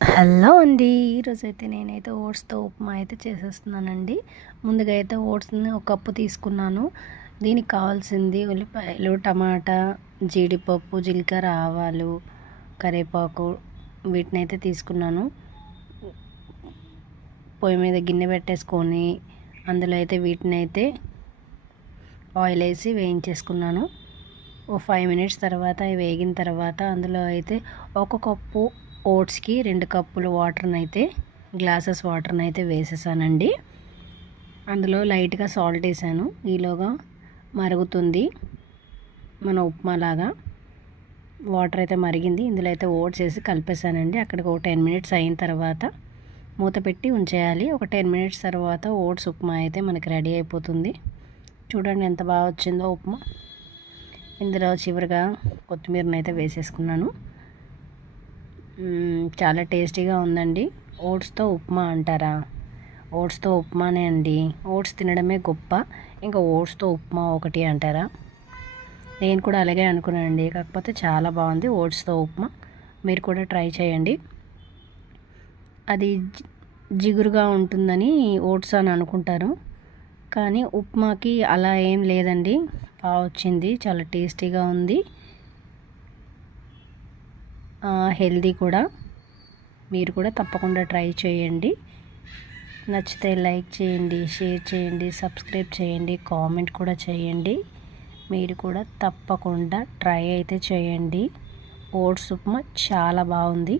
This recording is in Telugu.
హలో అండి. ఈరోజైతే నేనైతే ఓట్స్‌తో ఉప్మా అయితే చేసేస్తున్నానండి. ముందుగా అయితే ఓట్స్‌ని ఒక కప్పు తీసుకున్నాను. దీనికి కావాల్సింది ఉల్లిపాయలు, టమాటా, జీడిపప్పు, జీలకర్ర, ఆవాలు, కరివేపాకు వీటినైతే తీసుకున్నాను. పొయ్యి మీద గిన్నె పెట్టేసుకొని అందులో అయితే వీటినైతే ఆయిల్ వేసి వేయించేసుకున్నాను. ఓ 5 మినిట్స్ తర్వాత అవి వేగిన తర్వాత అందులో అయితే ఒక కప్పు ఓట్స్కి 2 కప్పులు వాటర్నైతే గ్లాసెస్ వాటర్నైతే వేసేసానండి. అందులో లైట్గా సాల్ట్ వేసాను. ఈలోగా మరుగుతుంది మన ఉప్మాలాగా. వాటర్ అయితే మరిగింది. ఇందులో అయితే ఓట్స్ వేసి కలిపేసానండి. అక్కడికి ఒక 10 మినిట్స్ అయిన తర్వాత మూత పెట్టి ఉంచేయాలి. ఒక 10 మినిట్స్ తర్వాత ఓట్స్ ఉప్మా అయితే మనకి రెడీ అయిపోతుంది. చూడండి ఎంత బాగా వచ్చిందో ఉప్మా. ఇందులో చివరిగా కొత్తిమీరని అయితే వేసేసుకున్నాను. చాలా టేస్టీగా ఉందండి. ఓట్స్తో ఉప్మా అంటారా? ఓట్స్తో ఉప్మానే అండి. ఓట్స్ తినడమే గొప్ప, ఇంకా ఓట్స్తో ఉప్మా ఒకటి అంటారా? నేను కూడా అలాగే అనుకున్నానండి. కాకపోతే చాలా బాగుంది ఓట్స్తో ఉప్మా. మీరు కూడా ట్రై చేయండి. అది జిగురుగా ఉంటుందని ఓట్స్ అని అనుకుంటారు, కానీ ఉప్మాకి అలా ఏం లేదండి. బాగా వచ్చింది, చాలా టేస్టీగా ఉంది, హెల్దీ కూడా. మీరు కూడా తప్పకుండా ట్రై చేయండి. నచ్చితే లైక్ చేయండి, షేర్ చేయండి, సబ్స్క్రైబ్ చేయండి, కామెంట్ కూడా చేయండి. మీరు కూడా తప్పకుండా ట్రై అయితే చేయండి. ఓట్స్ ఉప్మా చాలా బాగుంది.